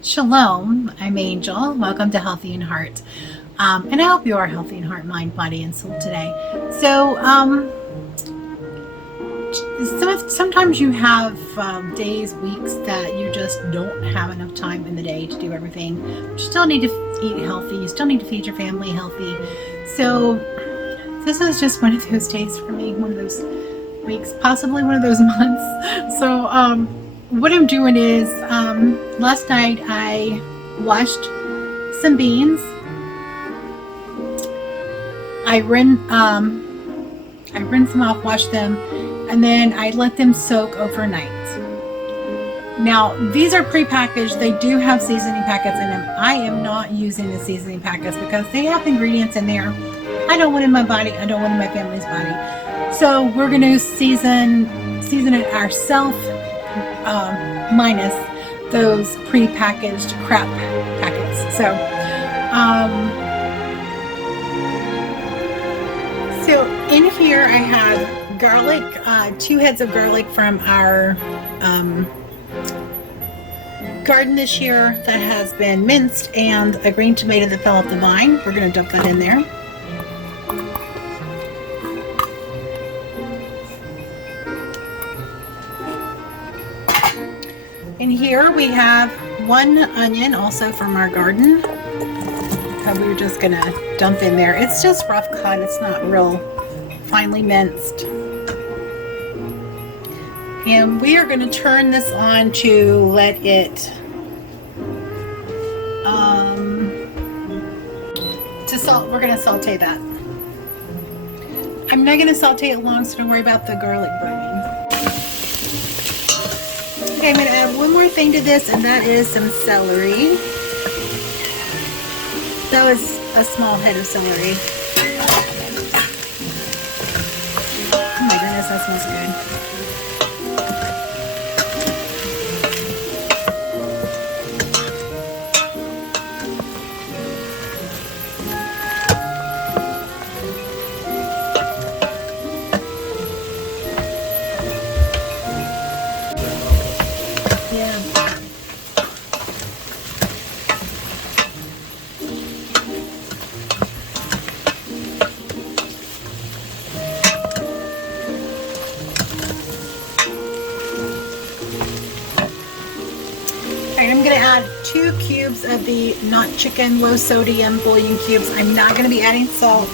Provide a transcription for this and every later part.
Shalom, I'm Angel. Welcome to Healthy in Heart. And I hope you are healthy in heart, mind, body, and soul today. So, sometimes you have days, weeks that you just don't have enough time in the day to do everything. You still need to eat healthy. You still need to feed your family healthy. So, this is just one of those days for me, one of those weeks, possibly one of those months. So, what I'm doing is, last night I washed some beans. I I rinse them off, wash them, and then I let them soak overnight. Now, these are prepackaged. They do have seasoning packets in them. I am not using the seasoning packets because they have ingredients in there I don't want in my body. I don't want in my family's body. So we're going to season it ourselves, minus those prepackaged crap packets. So, in here I have garlic, 2 heads of garlic from our garden this year that has been minced, and a green tomato that fell off the vine. We're going to dump that in there. In here we have 1 onion, also from our garden, that we're just going to dump in there. It's just rough cut. It's not real finely minced. And we are going to turn this on to let it we're going to saute that. I'm not going to saute it long, so don't worry about the garlic burning. Okay, I'm going to add one more thing to this, and that is some celery. That was a small head of celery. Oh my goodness, that smells good. I'm going to add 2 cubes of the not chicken low sodium bouillon cubes. I'm not going to be adding salt.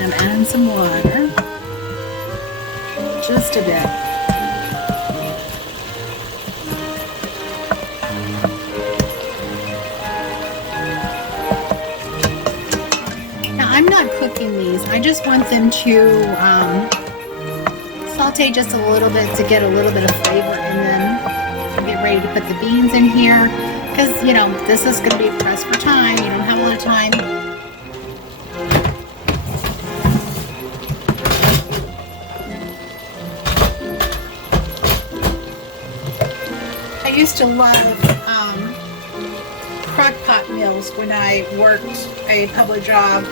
And I'm adding some water. Just a bit. Now I'm not cooking these. I just want them to saute just a little bit to get a little bit of flavor, and then get ready to put the beans in here. Because, you know, this is going to be pressed for time. You don't have a lot of time. I used to love crock pot meals when I worked a public job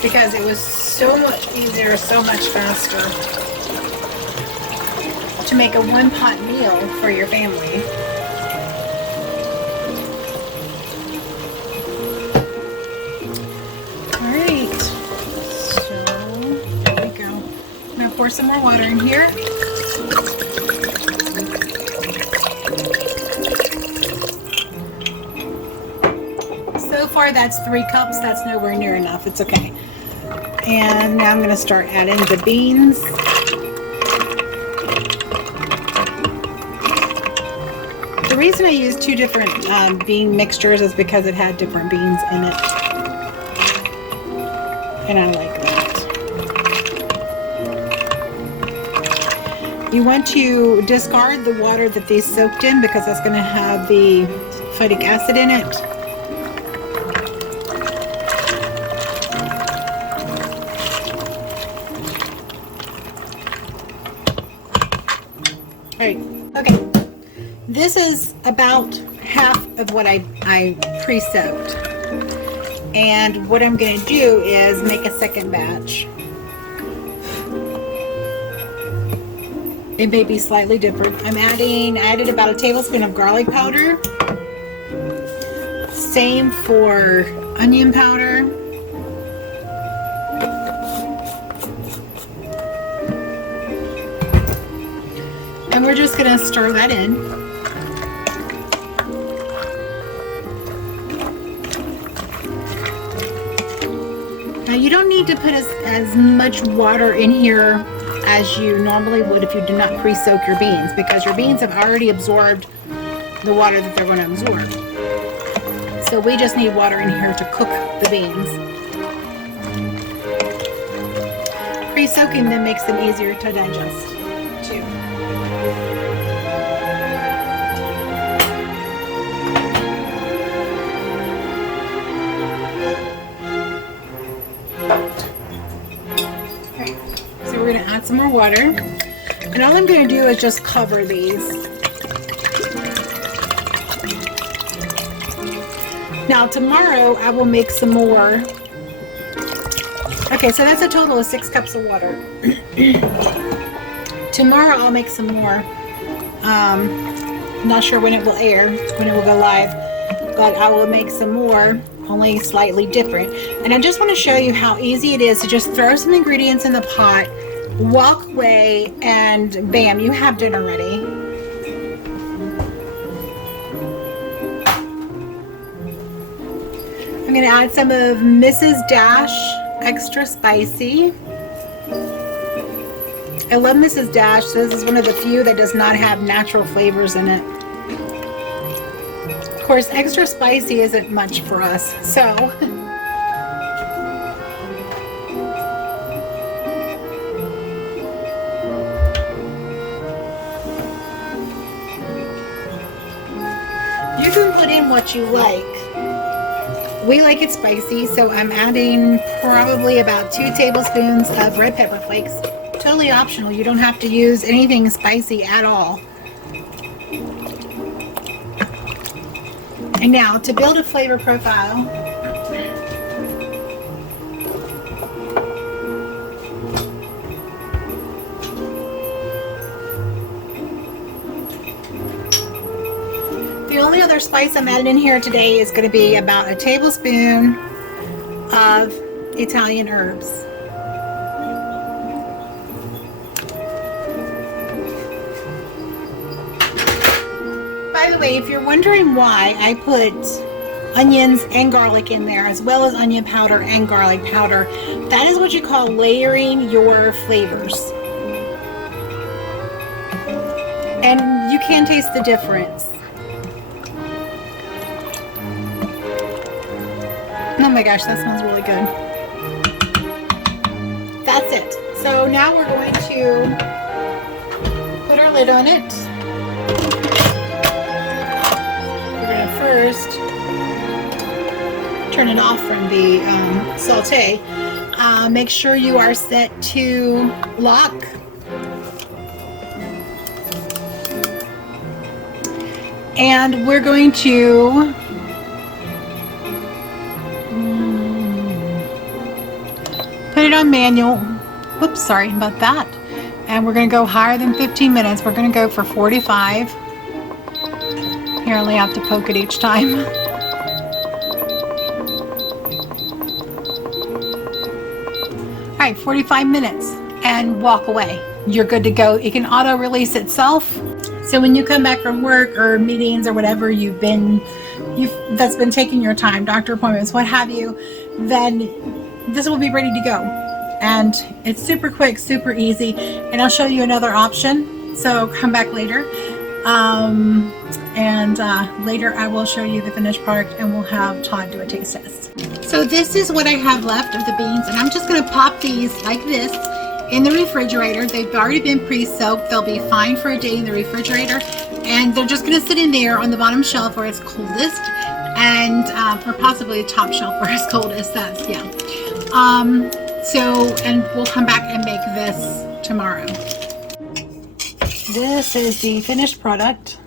because it was so much easier, so much faster to make a one-pot meal for your family. Alright, so there we go. I'm going to pour some more water in here. So far that's 3 cups. That's nowhere near enough. It's okay. And now I'm going to start adding the beans. The reason I used 2 different bean mixtures is because it had different beans in it. And I like that. You want to discard the water that these soaked in because that's going to have the phytic acid in it. Right. Okay. This is about half of what I pre-soaked. And what I'm going to do is make a second batch. It may be slightly different. I added about a tablespoon of garlic powder. Same for onion powder. And we're just going to stir that in. you don't need to put as much water in here as you normally would if you do not pre-soak your beans, because your beans have already absorbed the water that they're going to absorb. So we just need water in here to cook the beans. Pre-soaking them makes them easier to digest too. Okay, so we're going to add some more water. And all I'm going to do is just cover these. Now tomorrow I will make some more. Okay, so that's a total of 6 cups of water. Tomorrow I'll make some more. Not sure when it will air, when it will go live, but I will make some more, only slightly different. And I just want to show you how easy it is to just throw some ingredients in the pot, walk away, and bam, you have dinner ready. I'm going to add some of Mrs. Dash extra spicy. I love Mrs. Dash. This is one of the few that does not have natural flavors in it. Of course, extra spicy isn't much for us, so you can put in what you like. We like it spicy, so I'm adding probably about 2 tablespoons of red pepper flakes. Totally optional. You don't have to use anything spicy at all. And now, to build a flavor profile, the only other spice I'm adding in here today is going to be about a tablespoon of Italian herbs. By the way, if you're wondering why I put onions and garlic in there, as well as onion powder and garlic powder, that is what you call layering your flavors. And you can taste the difference. Oh my gosh, that smells really good. That's it. So now we're going to put our lid on it. We're going to first turn it off from the saute. Make sure you are set to lock. And we're going to put it on manual. Whoops, sorry about that. And we're going to go higher than 15 minutes. We're going to go for 45. Apparently I have to poke it each time. All right, 45 minutes and walk away. You're good to go. It can auto release itself. So when you come back from work or meetings or whatever that's been taking your time, doctor appointments, what have you, then this will be ready to go. And it's super quick, super easy. And I'll show you another option. So come back later. Later I will show you the finished product and we'll have Todd do a taste test. So this is what I have left of the beans, and I'm just going to pop these like this in the refrigerator. They've already been pre-soaked. They'll be fine for a day in the refrigerator, and they're just going to sit in there on the bottom shelf where it's coldest, and or possibly the top shelf where it's coldest. That's and we'll come back and make this tomorrow. This is the finished product,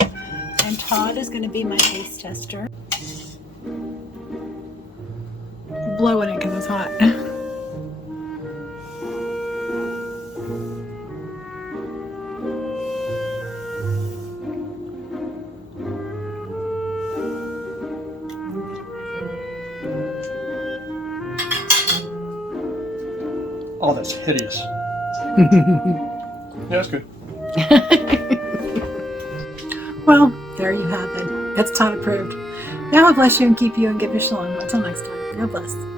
and Todd is going to be my taste tester. Blowing it because it's hot. Oh, that's hideous. Yeah, that's good. Well, there you have it. It's Todd approved. Now God bless you and keep you and give you shalom. Until next time, God bless.